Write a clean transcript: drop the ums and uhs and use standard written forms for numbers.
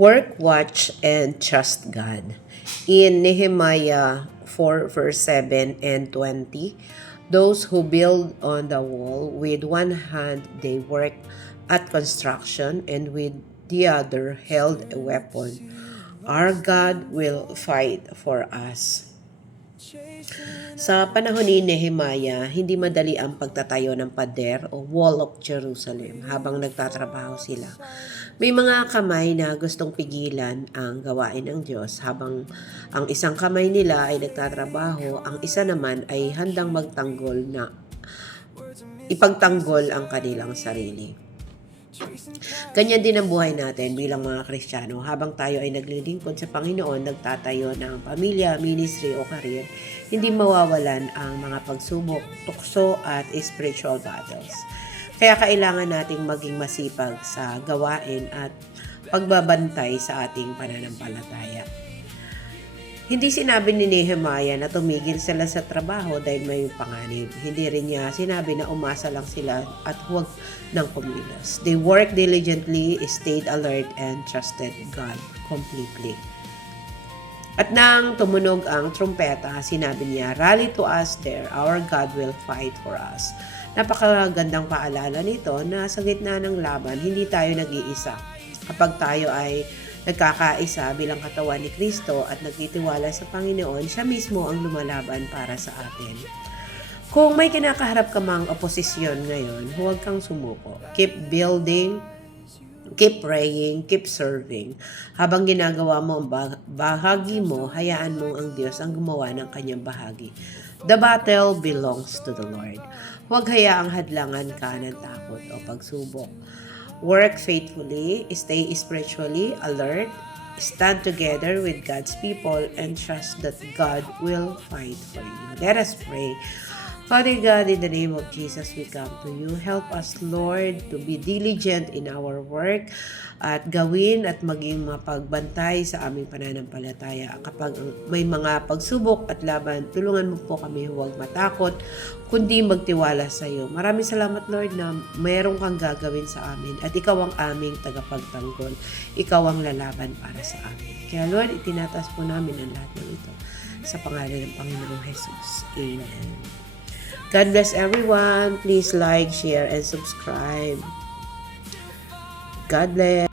Work, watch, and trust God. In Nehemiah 4 verse 7 and 20, those who build on the wall, with one hand they work at construction, and with the other held a weapon. Our God will fight for us. Sa panahon ni Nehemiah, hindi madali ang pagtatayo ng pader o Wall of Jerusalem habang nagtatrabaho sila. May mga kamay na gustong pigilan ang gawain ng Diyos habang ang isang kamay nila ay nagtatrabaho, ang isa naman ay handang magtanggol na ipagtanggol ang kanilang sarili. Ganyan din ang buhay natin bilang mga Kristiyano. Habang tayo ay naglilingkod sa Panginoon, nagtatayo ng pamilya, ministry o career, hindi mawawalan ang mga pagsubok, tukso at spiritual battles. Kaya kailangan nating maging masipag sa gawain at pagbabantay sa ating pananampalataya. Hindi sinabi ni Nehemiah na tumigil sila sa trabaho dahil may panganib. Hindi rin niya sinabi na umasa lang sila at huwag nang kumilos. They worked diligently, stayed alert, and trusted God completely. At nang tumunog ang trumpeta, sinabi niya, "Rally to us there, our God will fight for us." Napakagandang paalala nito na sa gitna ng laban, hindi tayo nag-iisa. Kapag tayo ay nagkakaisa bilang katawan ni Kristo at nagtitiwala sa Panginoon, siya mismo ang lumalaban para sa atin. Kung may kinakaharap ka mang oposisyon ngayon, huwag kang sumuko. Keep building, keep praying, keep serving. Habang ginagawa mo ang bahagi mo, hayaan mo ang Diyos ang gumawa ng kanyang bahagi. The battle belongs to the Lord. Huwag hayaang hadlangan ka ng takot o pagsubok. Work faithfully, stay spiritually alert, stand together with God's people, and trust that God will fight for you. Let us pray. Father God, in the name of Jesus, we come to you. Help us, Lord, to be diligent in our work at gawin at maging mapagbantay sa aming pananampalataya. Kapag may mga pagsubok at laban, tulungan mo po kami huwag matakot, kundi magtiwala sa iyo. Maraming salamat, Lord, na mayroon kang gagawin sa amin at ikaw ang aming tagapagtanggol. Ikaw ang lalaban para sa amin. Kaya, Lord, itinatas po namin ang lahat ng ito sa pangalan ng Panginoong Jesus. Amen. God bless everyone. Please like, share, and subscribe. God bless.